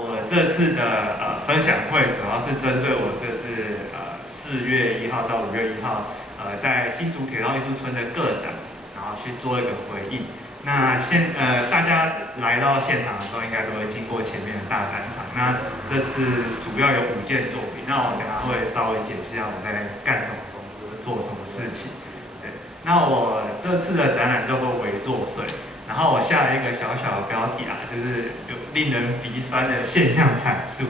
我这次的分享会主要是针对我这次4月1号到5月1号在新竹铁道艺术村的个展，然后去做一个回应。那大家来到现场的时候，应该都会经过前面的大展场。那这次主要有5件作品，那我等下会稍微解释一下我在干什么工作，做什么事情。对，那我这次的展览叫做微作祟。然后我下了一个小小的标题啊，就是有令人鼻酸的现象阐述。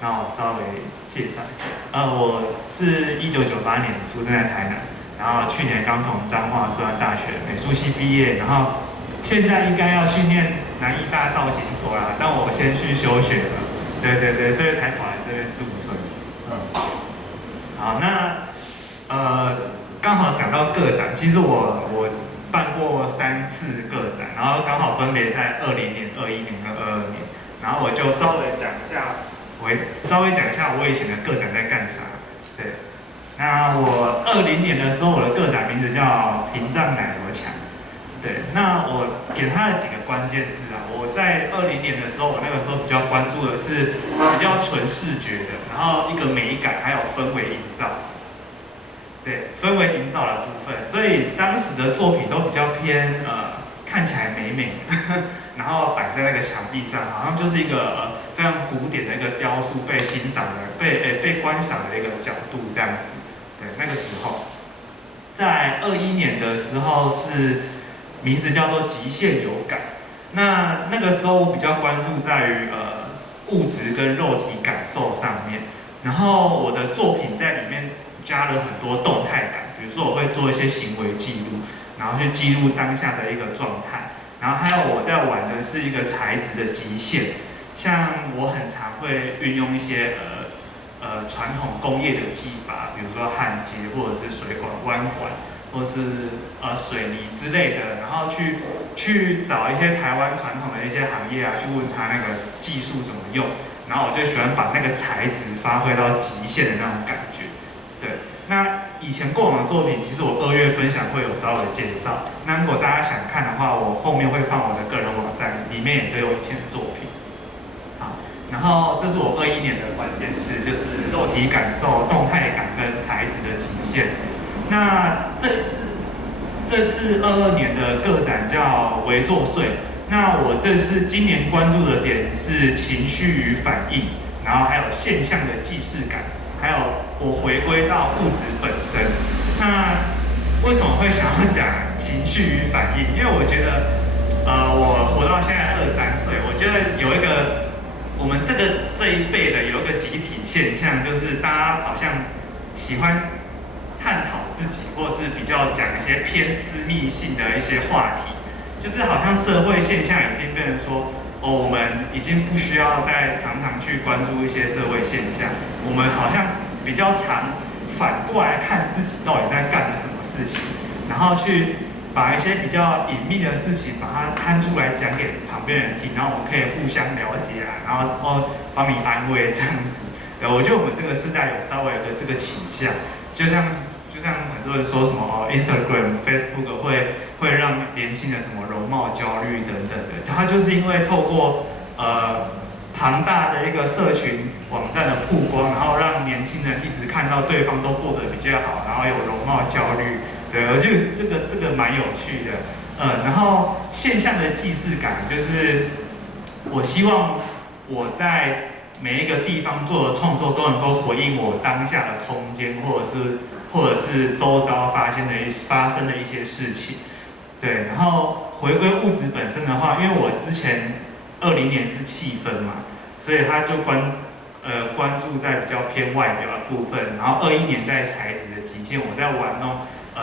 那我稍微介绍一下。我是1998年出生在台南，然后去年刚从彰化师范大学美术系毕业，然后现在应该要去念南艺大造型所啦，但我先去休学了。对，所以才跑来这边驻村。好，那刚好讲到个展，其实我办过3次个展，然后刚好分别在20年、21年跟22年，然后我就稍微讲一下我以前的个展在干啥。对，那我20年的时候，我的个展名字叫屏障奶油墙。对，那我给它的几个关键字啊，我在20年的时候，我那个时候比较关注的是比较纯视觉的，然后一个美感还有氛围营造。对，氛围营造的部分，所以当时的作品都比较偏看起来美美的，然后摆在那个墙壁上，好像就是一个非常古典的一个雕塑，被欣赏的、被观赏的一个角度这样子。对，那个时候，在21年的时候是名字叫做极限有感。那个时候我比较关注在于物质跟肉体感受上面，然后我的作品在里面加了很多动态感，比如说我会做一些行为记录，然后去记录当下的一个状态，然后还有我在玩的是一个材质的极限，像我很常会运用一些传统工业的技法，比如说焊接或者是水管弯管，或是水泥之类的，然后去找一些台湾传统的一些行业啊，去问他那个技术怎么用，然后我就喜欢把那个材质发挥到极限的那种感觉。对，那以前过往的作品，其实我2月分享会有稍微介绍。那如果大家想看的话，我后面会放我的个人网站，里面也都有以前的作品。好，然后这是我21年的关键字，就是肉体感受、动态感跟材质的极限。那这次22年的个展叫微作祟。那我这次今年关注的点是情绪与反应，然后还有现象的既视感。还有我回归到物质本身。那为什么会想要讲情绪与反应？因为我觉得，我活到现在23岁，我觉得有一个我们这一辈的有一个集体现象，就是大家好像喜欢探讨自己，或是比较讲一些偏私密性的一些话题，就是好像社会现象已经变成说。我们已经不需要再常常去关注一些社会现象，我们好像比较常反过来看自己到底在干了什么事情，然后去把一些比较隐秘的事情把它摊出来讲给旁边人听，然后我们可以互相了解啊，然后帮你安慰这样子。我觉得我们这个世代有稍微的这个倾向，就像很多人说什么Instagram、Facebook 会让年轻人什么容貌焦虑等等的，它就是因为透过庞大的一个社群网站的曝光，然后让年轻人一直看到对方都过得比较好，然后有容貌焦虑，对，我觉得这个蛮有趣的，然后现象的既视感就是我希望我在每一个地方做的创作都能够回应我当下的空间，或者是周遭发生的一些事情，对。然后回归物质本身的话，因为我之前20年是气氛嘛，所以他就关注在比较偏外表的部分。然后21年在材质的极限，我在玩弄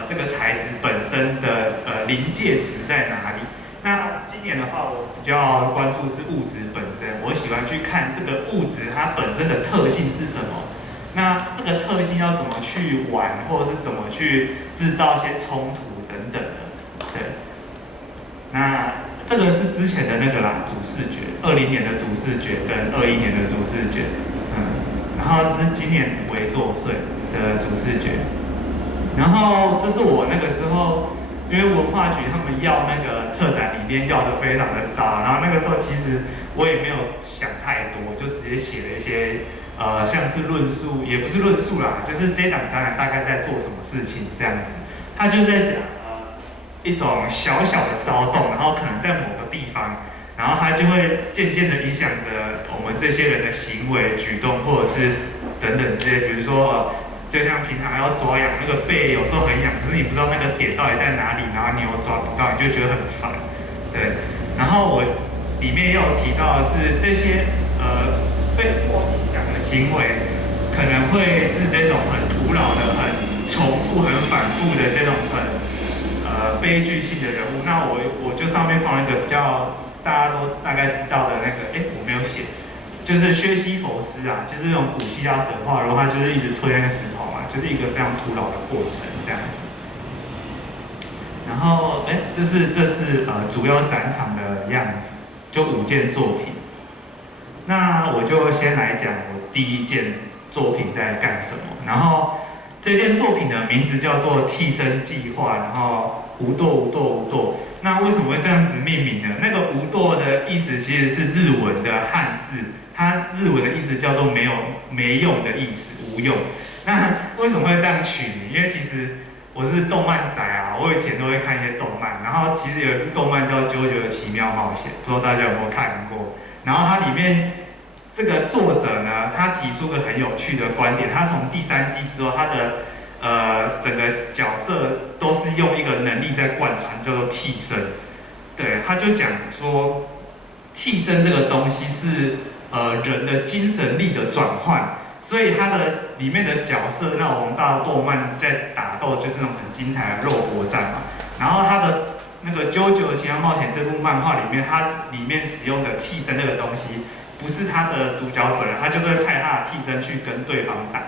这个材质本身的临界值在哪里。那今年的话，我比较关注是物质本身，我喜欢去看这个物质它本身的特性是什么。那这个特性要怎么去玩，或者是怎么去制造一些冲突等等的，对。那这个是之前的那个啦，主视觉，20年的主视觉跟21年的主视觉，然后是今年微作祟，的主视觉。然后这是我那个时候，因为文化局他们要那个策展理念要的非常的早，然后那个时候其实我也没有想太多，就直接写了一些像是论述，也不是论述啦，就是这档展览大概在做什么事情这样子。他就在讲一种小小的骚动，然后可能在某个地方，然后它就会渐渐的影响着我们这些人的行为举动，或者是等等之类，比如说就像平常要抓痒，那个背有时候很痒，可是你不知道那个点到底在哪里，然后你又抓不到，你就觉得很烦，对。然后我里面又有提到的是这些被迫影响的行为，可能会是这种很徒劳的、很重复、很反复的这种很悲剧性的人物。那我就上面放了一个比较大家都大概知道的那个，我没有写。就是薛西弗斯啊，就是那种古希腊神话，然后他就是一直推那个石头嘛，就是一个非常徒劳的过程这样子。然后，这是主要展场的样子，就5件作品。那我就先来讲我第一件作品在干什么。然后这件作品的名字叫做替身计划，然后无舵无舵无舵。那为什么会这样子命名呢？那个无舵的意思其实是日文的汉字。它日文的意思叫做没用的意思，无用。那为什么会这样取名？因为其实我是动漫仔啊，我以前都会看一些动漫，然后其实有一部动漫叫《JoJo的奇妙冒险》，不知道大家有没有看过？然后它里面这个作者呢，他提出个很有趣的观点，他从第3季之后，他的整个角色都是用一个能力在贯穿，叫做替身。对，他就讲说，替身这个东西是人的精神力的转换，所以它的里面的角色，那种大动漫在打斗就是那种很精彩的肉搏战嘛。然后它的那个《JoJo的奇妙冒险》这部漫画里面，它里面使用的替身这个东西，不是他的主角本人，他就是会派他的替身去跟对方打，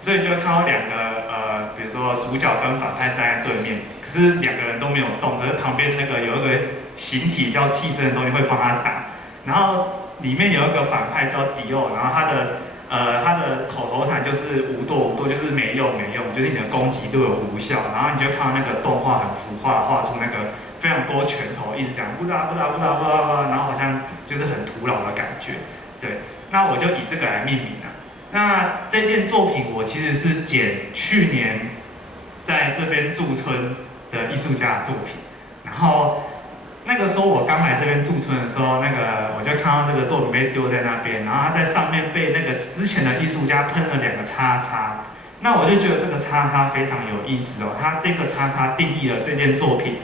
所以就会看到2个比如说主角跟反派站在对面，可是2个人都没有动，可是旁边那个有一个形体叫替身的东西会帮他打，然后。里面有一个反派叫迪奥，然后他的口头禅就是无舵无舵，就是没用没用，就是你的攻击都有无效，然后你就看到那个动画很浮夸，画出那个非常多拳头，一直讲不打不打不打不打不打，然后好像就是很徒劳的感觉。对，那我就以这个来命名了。那这件作品我其实是捡去年在这边驻村的艺术家的作品，然后。那个时候我刚来这边驻村的时候，我就看到这个作品被丢在那边，然后它在上面被那个之前的艺术家喷了2个叉叉，那我就觉得这个叉叉非常有意思哦，它这个叉叉定义了这件作品，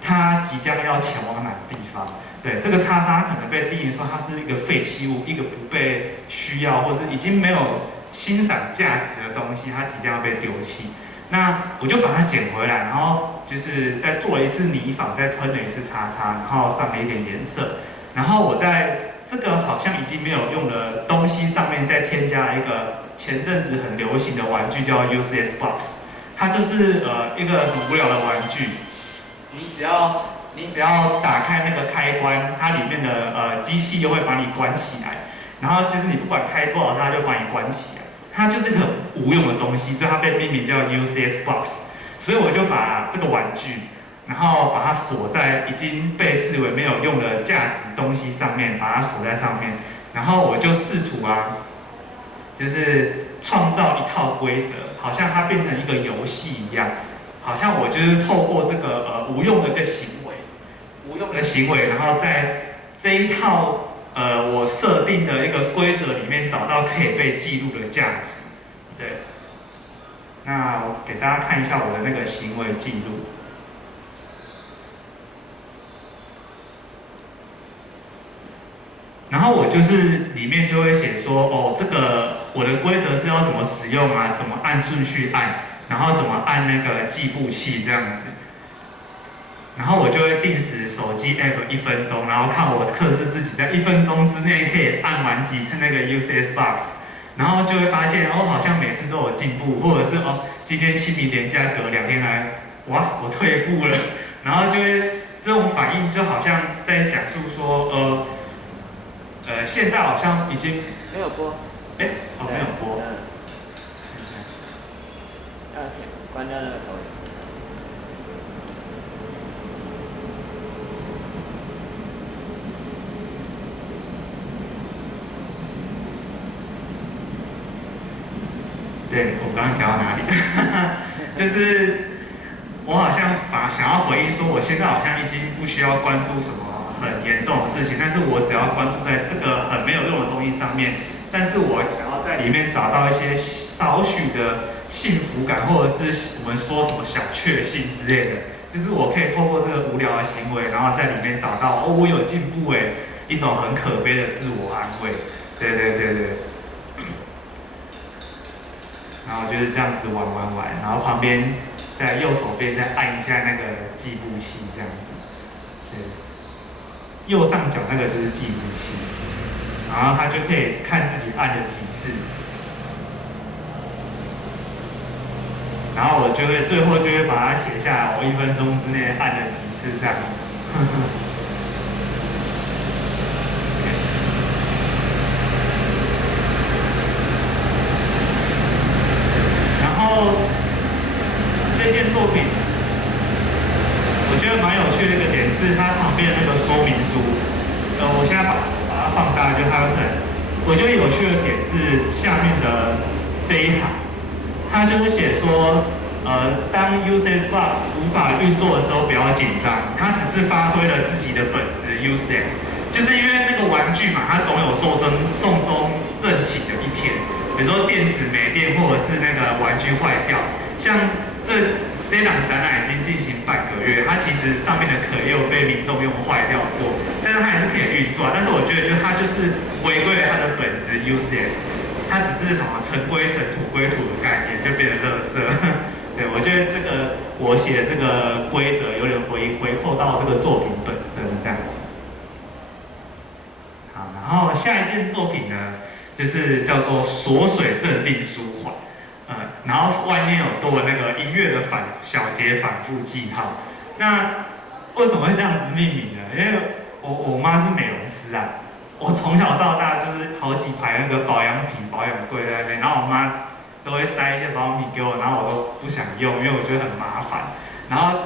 它即将要前往哪个地方？对，这个叉叉可能被定义说它是一个废弃物，一个不被需要或是已经没有欣赏价值的东西，它即将要被丢弃。那我就把它捡回来，然后就是再做了一次泥仿，再喷了一次叉叉，然后上了一点颜色，然后我在这个好像已经没有用的东西上面再添加了一个前阵子很流行的玩具叫 Useless Box， 它就是一个很无聊的玩具，你只要打开那个开关，它里面的机器又会把你关起来，然后就是你不管开多少次，它就把你关起来。它就是个无用的东西，所以它被命名叫 Useless Box。所以我就把这个玩具，然后把它锁在已经被视为没有用的价值东西上面，把它锁在上面。然后我就试图就是创造一套规则，好像它变成一个游戏一样，好像我就是透过这个无用的一个行为，然后在这一套。我设定的一个规则里面找到可以被记录的价值，对。那我给大家看一下我的那个行为记录。然后我就是里面就会写说，这个我的规则是要怎么使用啊，怎么按顺序按，然后怎么按那个计步器这样子。然后我就会定时手机 app 1分钟，然后看我测试自己在1分钟之内可以按完几次那个 Useless Box， 然后就会发现好像每次都有进步，或者是今天清明连假隔2天来，哇我退步了，然后就会这种反应就好像在讲述说现在好像已经没有播，没有播。要先关掉那个投影。对，我刚刚讲到哪里？就是我好像想要回应说，我现在好像已经不需要关注什么很严重的事情，但是我只要关注在这个很没有用的东西上面，但是我想要在里面找到一些少许的幸福感，或者是我们说什么小确幸之类的，就是我可以透过这个无聊的行为，然后在里面找到我有进步哎，一种很可悲的自我安慰。对对对对。然后就是这样子玩，然后旁边在右手边再按一下那个计步器，这样子，对，右上角那个就是计步器，然后他就可以看自己按了几次，然后我就会最后就会把它写下来，我1分钟之内按了几次这样。然后这件作品，我觉得蛮有趣的一个点是它旁边的那个说明书。我现在把它放大，就它可能，我觉得有趣的点是下面的这一行，它就是写说，当 useless box 无法运作的时候不要紧张，它只是发挥了自己的本质 useless， 就是因为那个玩具嘛，它总有寿终正寝的一天。比如说电池没电，或者是那个玩具坏掉，像这档展览已经进行半个月，它其实上面的壳也有被民众用坏掉过，但是它还是可以运作。但是我觉得，它就是回归了它的本质 useless， 它只是什么尘归尘，土归土的概念，就变成垃圾。对，我觉得这个我写的这个规则有点回扣到这个作品本身这样子。好，然后下一件作品呢？就是叫做锁水镇定舒缓，然后外面有多了那个音乐的小节反复记号。那为什么会这样子命名呢？因为我妈是美容师啊，我从小到大就是好几排那个保养品、保养柜在那边，然后我妈都会塞一些保养品给我，然后我都不想用，因为我觉得很麻烦。然后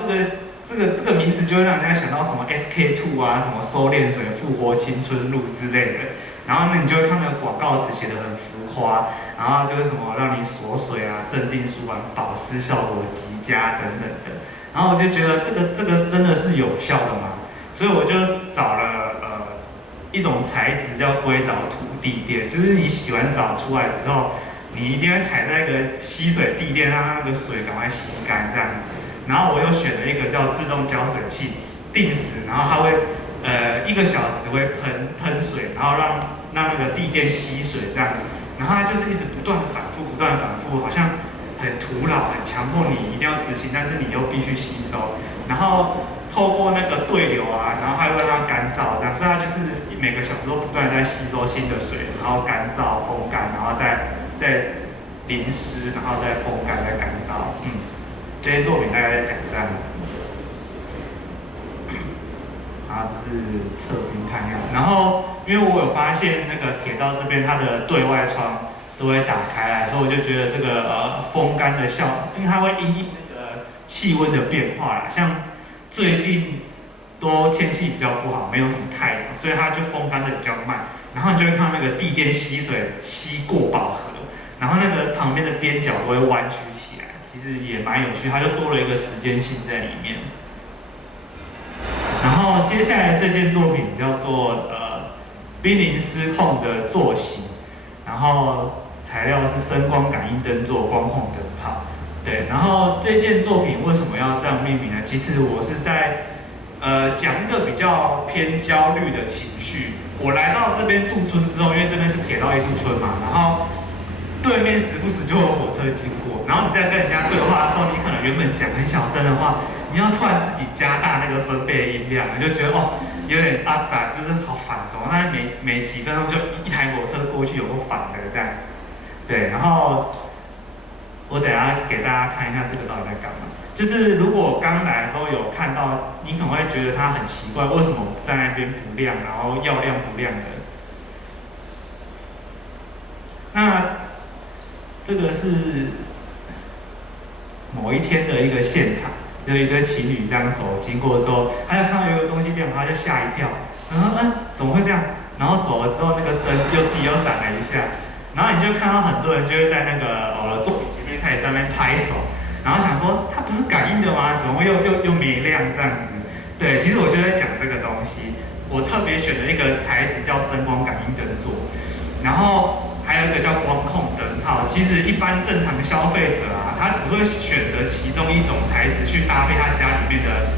这个名词就会让人家想到什么 SK2 啊，什么收敛水、复活青春露之类的。然后呢，你就会看那个广告词写得很浮夸，然后就是什么让你锁水啊、镇定舒缓、保湿效果极佳等等的。然后我就觉得这个真的是有效的嘛，所以我就找了一种材质叫硅藻土地垫，就是你洗完澡出来之后，你一定会踩在一个吸水地垫，让那个水赶快吸干这样子。然后我又选了一个叫自动浇水器，定时，然后它会1个小时会喷水，然后让那个地垫吸水这样，然后它就是一直不断的反复，好像很徒劳，很强迫你一定要执行，但是你又必须吸收，然后透过那个对流啊，然后它会让它干燥这样，所以它就是每个小时都不断在吸收新的水，然后干燥、风干，然后再淋湿，然后再风干、再干燥。这些作品大概在讲这样子。然后这是侧边看样，然后因为我有发现那个铁道这边它的对外窗都会打开来，所以我就觉得这个风干的因为它会因应那个气温的变化啦，像最近都天气比较不好，没有什么太阳，所以它就风干的比较慢，然后你就会看到那个地垫吸水吸过饱和，然后那个旁边的边角都会弯曲起来，其实也蛮有趣，它就多了一个时间性在里面。然后接下来这件作品叫做濒临失控的作息，然后材料是声光感应灯座、光控灯泡。对，然后这件作品为什么要这样命名呢？其实我是在讲一个比较偏焦虑的情绪。我来到这边驻村之后，因为这边是铁道艺术村嘛，然后对面时不时就有火车经过，然后你在跟人家对话的时候，你可能原本讲很小声的话，你要突然自己加大那个分贝音量，你就觉得有点阿杂，就是好烦躁。那每几分钟就一台火车过去，有个反的这样。对，然后我等一下给大家看一下这个到底在干嘛。就是如果刚来的时候有看到，你可能会觉得它很奇怪，为什么在那边不亮，然后要亮不亮的？那这个是某一天的一个现场，就一对情侣这样走经过之后，他就看到有个东西亮，他就吓一跳，然后怎么会这样？然后走了之后，那个灯自己又闪了一下，然后你就看到很多人就会在那个作品前面开始在那边拍手，然后想说它不是感应的吗？怎么又没亮这样子？对，其实我就在讲这个东西。我特别选了一个材质叫声光感应灯座，然后还有一个叫光控灯泡。其实一般正常消费者啊，他只会选择其中一种材质去搭配他家里面的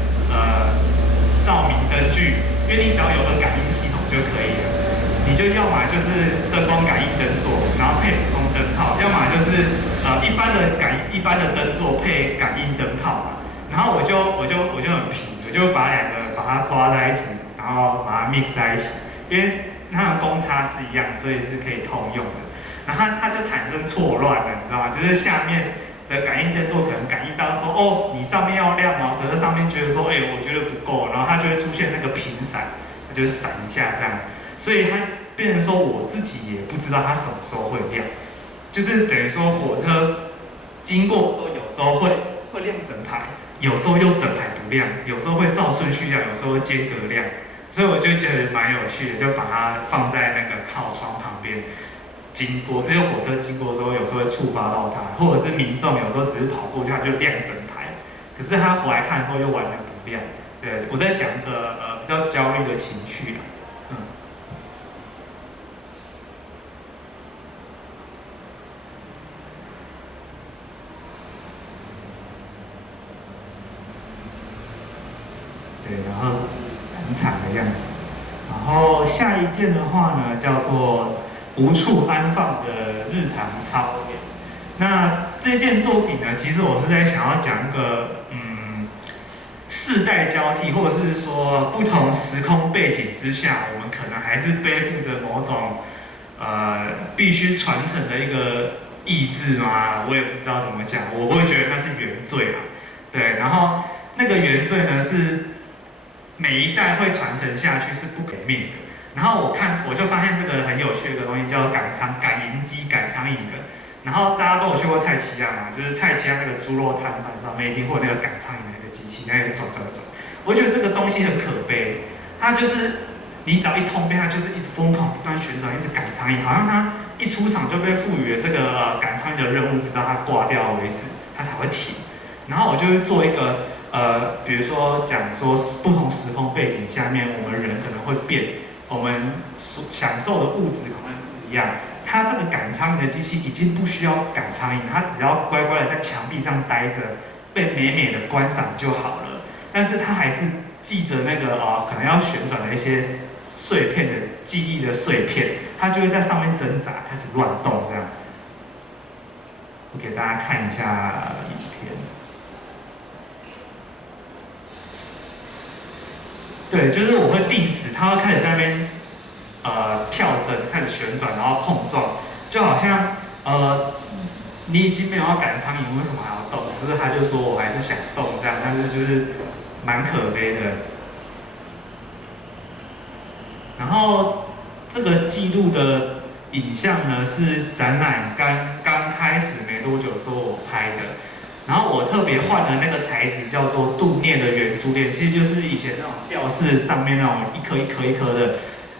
照明灯具，因为你只要有个感应系统就可以了。你就要么就是声光感应灯座，然后配普通灯泡，要么就是一般的灯座配感应灯泡嘛。然后我就很皮，我就把它抓在一起。然后把它 mix 在一起，因为它的公差是一样，所以是可以通用的。然后它就产生错乱了，你知道吗？就是下面的感应灯座可能感应到说，哦，你上面要亮哦，可是上面觉得说，我觉得不够，然后它就会出现那个频闪，它就会闪一下这样。所以它变成说，我自己也不知道它什么时候会亮，就是等于说火车经过的时候，有时候会亮整排，有时候又整排不亮，有时候会照顺序亮，有时候会间隔亮。所以我就觉得蛮有趣的，就把它放在那个靠窗旁边，经过，因为火车经过的时候，有时候会触发到它，或者是民众有时候只是跑过去，它就亮整排，可是他回来看的时候又完全不亮。对，我在讲一个比较焦虑的情绪啦，对，然后展场的样子。然后下一件的话呢，叫做无处安放的日常操演。那这件作品呢，其实我是在想要讲一个世代交替，或者是说不同时空背景之下，我们可能还是背负着某种必须传承的一个意志嘛，我也不知道怎么讲，我会觉得那是原罪啦。对，然后那个原罪呢是每一代会传承下去，是不可命的。然后我就发现这个很有趣的一个东西，叫赶蝇机赶苍蝇的。然后大家都有去过菜奇亚嘛，就是菜奇亚那个猪肉摊贩上面一定会有那个赶苍蝇的那个机器，那个走。我觉得这个东西很可悲，它就是你只要一通电，它就是一直疯狂不断旋转，一直赶苍蝇，好像它一出场就被赋予了这个赶苍蝇的任务，直到它挂掉为止，它才会停。然后我就会做一个比如说讲说不同时空背景下面，我们人可能会变，我们所享受的物质可能不一样。它这个赶苍蝇的机器已经不需要赶苍蝇，它只要乖乖的在墙壁上待着，被美美的观赏就好了。但是它还是记着那个可能要旋转的一些碎片的记忆的碎片，它就会在上面挣扎，开始乱动这样。我给大家看一下影片。对，就是我会定时，它会开始在那边跳针，开始旋转，然后碰撞，就好像你已经没有要赶苍蝇，为什么还要动？只是他就说我还是想动这样，但是就是蛮可悲的。然后这个记录的影像呢，是展览刚开始没多久的时候我拍的。然后我特别换的那个材质叫做镀镍的圆珠链，其实就是以前那种吊饰上面那种一颗一颗的。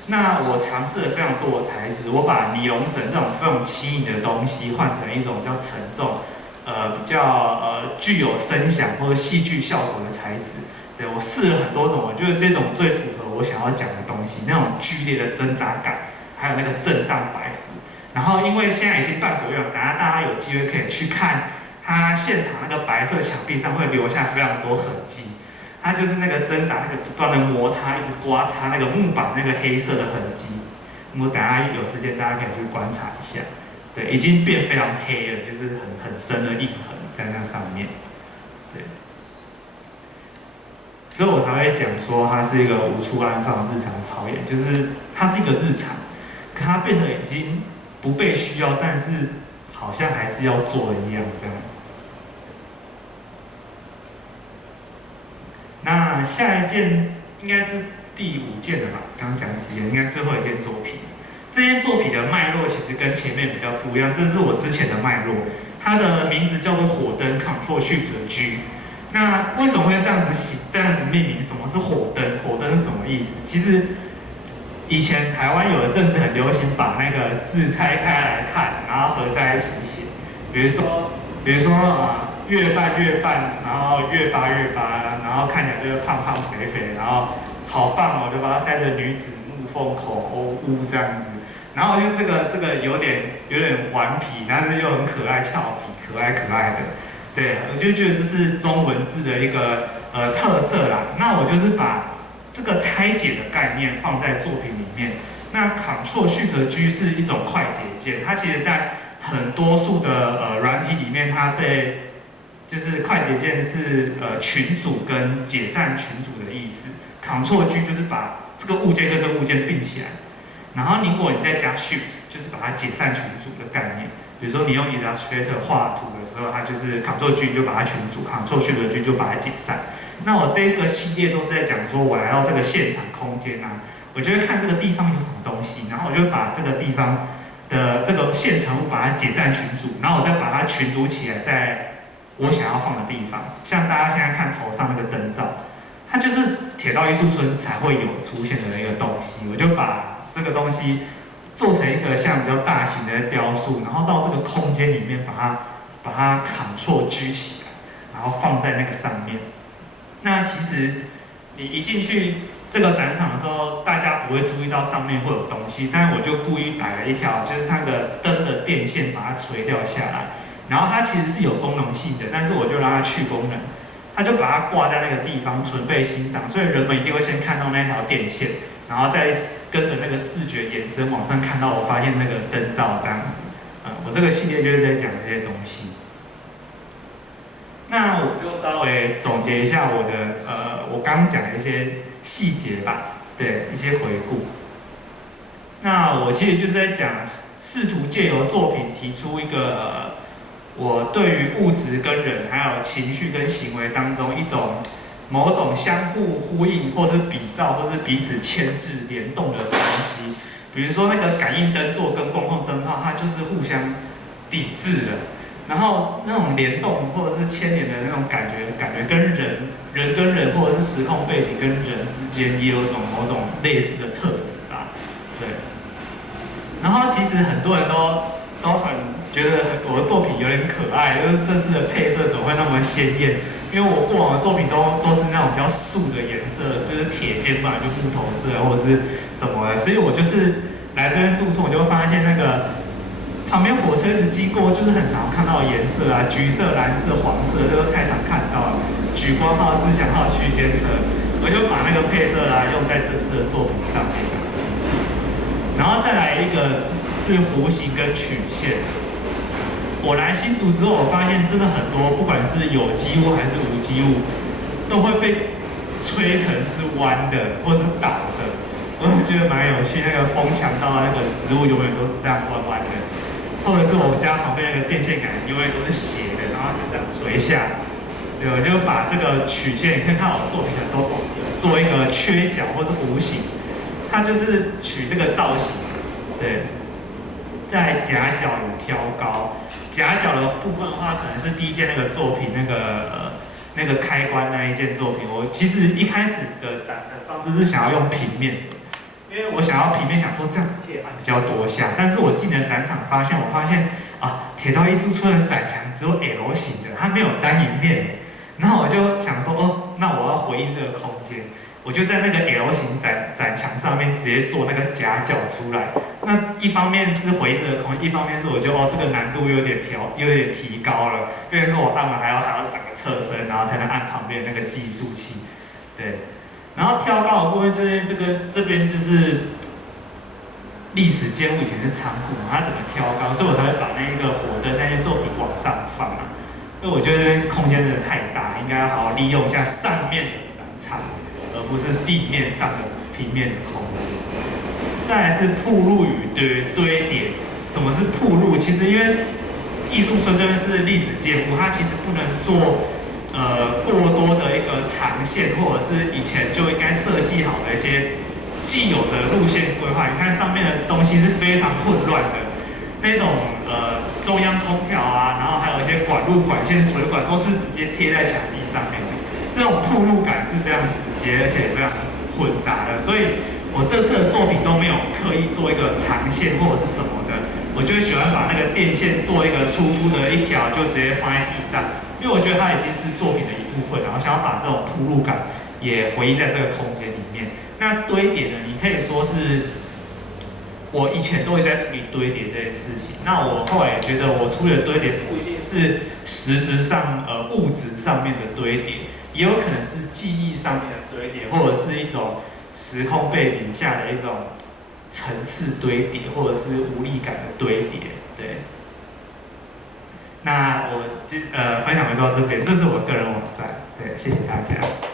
那我尝试了非常多的材质，我把尼龙绳这种非常轻盈的东西换成一种比较沉重，比较具有声响或者戏剧效果的材质。对，我试了很多种，我觉得这种最符合我想要讲的东西，那种剧烈的挣扎感，还有那个震荡摆幅。然后因为现在已经半个月了，等下大家有机会可以去看。它现场那个白色墙壁上会留下非常多痕迹，它就是那个挣扎、那个不断的摩擦、一直刮擦那个木板那个黑色的痕迹。我等下有时间大家可以去观察一下，对，已经变非常黑了，就是很深的印痕在那上面，对。所以我才会讲说它是一个无处安放日常操演，就是它是一个日常，可它变得已经不被需要，但是好像还是要做的一样这样子。那下一件应该是第5件了吧？刚刚讲几件，应该最后一件作品。这件作品的脉络其实跟前面比较不一样，这是我之前的脉络。它的名字叫做火灯 Ctrl Shift G。那为什么会这样子命名？什么是火灯？火灯是什么意思？其实以前台湾有一阵子很流行把那个字拆开来看，然后合在一起写。比如说越拌越拌，然后越扒越扒，然后看起来就是胖胖肥肥，然后好棒哦，就把它猜成女子目凤口欧乌这样子。然后就这个有点顽皮，但是又很可爱俏皮，可爱的。对，我就觉得这是中文字的一个特色啦。那我就是把这个拆解的概念放在作品里面。那 Ctrl Shift G 是一种快捷键，它其实在很多数的软体里面，它被就是快捷键是群组跟解散群组的意思。Ctrl G 就是把这个物件跟这个物件并起来，然后如果你再加 Shift， 就是把它解散群组的概念。比如说你用 Illustrator 画图的时候，它就是 Ctrl G 就把它群组 ，Ctrl Shift G 就把它解散。那我这个系列都是在讲说，我来到这个现场空间啊，我就会看这个地方有什么东西，然后我就把这个地方的这个现成物把它解散群组，然后我再把它群组起来，在我想要放的地方。像大家现在看头上那个灯罩，它就是铁道艺术村才会有出现的一个东西，我就把这个东西做成一个像比较大型的雕塑，然后到这个空间里面把它 Ctrl G 起来，然后放在那个上面。那其实你一进去这个展场的时候，大家不会注意到上面会有东西，但是我就故意摆了一条，就是那个灯的电线把它垂掉下来，然后它其实是有功能性的，但是我就让它去功能，它就把它挂在那个地方准备欣赏，所以人们一定会先看到那条电线，然后再跟着那个视觉延伸往上看到，我发现那个灯罩这样子。我这个系列就是在讲这些东西。那我就稍微总结一下我刚讲的一些细节吧，对，一些回顾。那我其实就是在讲，试图借由作品提出一个我对于物质跟人，还有情绪跟行为当中一种某种相互呼应，或是比照，或是彼此牵制、联动的关系。比如说那个感应灯座跟公控灯泡，它就是互相抵制的。然后那种联动或者是牵连的那种感觉跟人跟人或者是时空背景跟人之间也有某种类似的特质啦，对。然后其实很多人都很觉得我的作品有点可爱，就是这次的配色怎么会那么鲜艳？因为我过往的作品都是那种比较素的颜色，就是铁肩膀就木头色或者是什么的，所以我就是来这边住宿，我就会发现那个旁边火车一直经过，就是很常看到的颜色啊，橘色、蓝色、黄色，这都太常看到了。莒光号、自强号区间车，我就把那个配色啊用在这次的作品上面其实，然后再来一个是弧形跟曲线。我来新竹之后，我发现真的很多，不管是有机物还是无机物，都会被吹成是弯的或是倒的。我觉得蛮有趣，那个风墙道那个植物永远都是这样弯弯的，或者是我们家旁边那个电线杆永远都是斜的，然后就这样垂下。对，我就把这个曲线，你可以看我作品很多做一个缺角或是弧形，它就是取这个造型。对，在夹角有挑高。夹角的部分的话，可能是第一件那个作品，那个开关那一件作品。我其实一开始的展陈方式是想要用平面的，因为我想要平面，想说这样子可以按比较多下。但是我进了展场我发现啊，铁道艺术村的展墙只有 L 型的，它没有单迎面。然后我就想说，那我要回应这个空间。我就在那个 L 型展墙上面直接做那个夹角出来。那一方面是回这个空，一方面是我觉得这个难度有点提高了，因为说我按完还要整个侧身，然后才能按旁边那个计数器，对。然后挑高的部分就是这边就是历史建物以前是仓库嘛，它整个挑高，所以我才会把那个火灯那些作品往上放啊。因为我觉得这边空间真的太大，应该要好好利用一下上面的展场。而不是地面上的平面的空间。再来是铺路与堆叠。什么是铺路？其实因为艺术村这边是历史建物，它其实不能做过多的一个长线，或者是以前就应该设计好的一些既有的路线规划。你看上面的东西是非常混乱的，那种中央空调啊，然后还有一些管路、管线、水管都是直接贴在墙壁上面的，这种暴露感是非常直接，而且非常混杂的，所以我这次的作品都没有刻意做一个长线或者是什么的，我就喜欢把那个电线做一个粗粗的一条，就直接放在地上，因为我觉得它已经是作品的一部分，然后想要把这种暴露感也回应在这个空间里面。那堆叠呢，你可以说是我以前都会在处理堆叠这件事情，那我后来也觉得我处理的堆叠不一定是实质上物质上面的堆叠，也有可能是记忆上面的堆叠，或者是一种时空背景下的一种层次堆叠，或者是无力感的堆叠。对，那我分享就到这边，这是我个人网站。对，谢谢大家。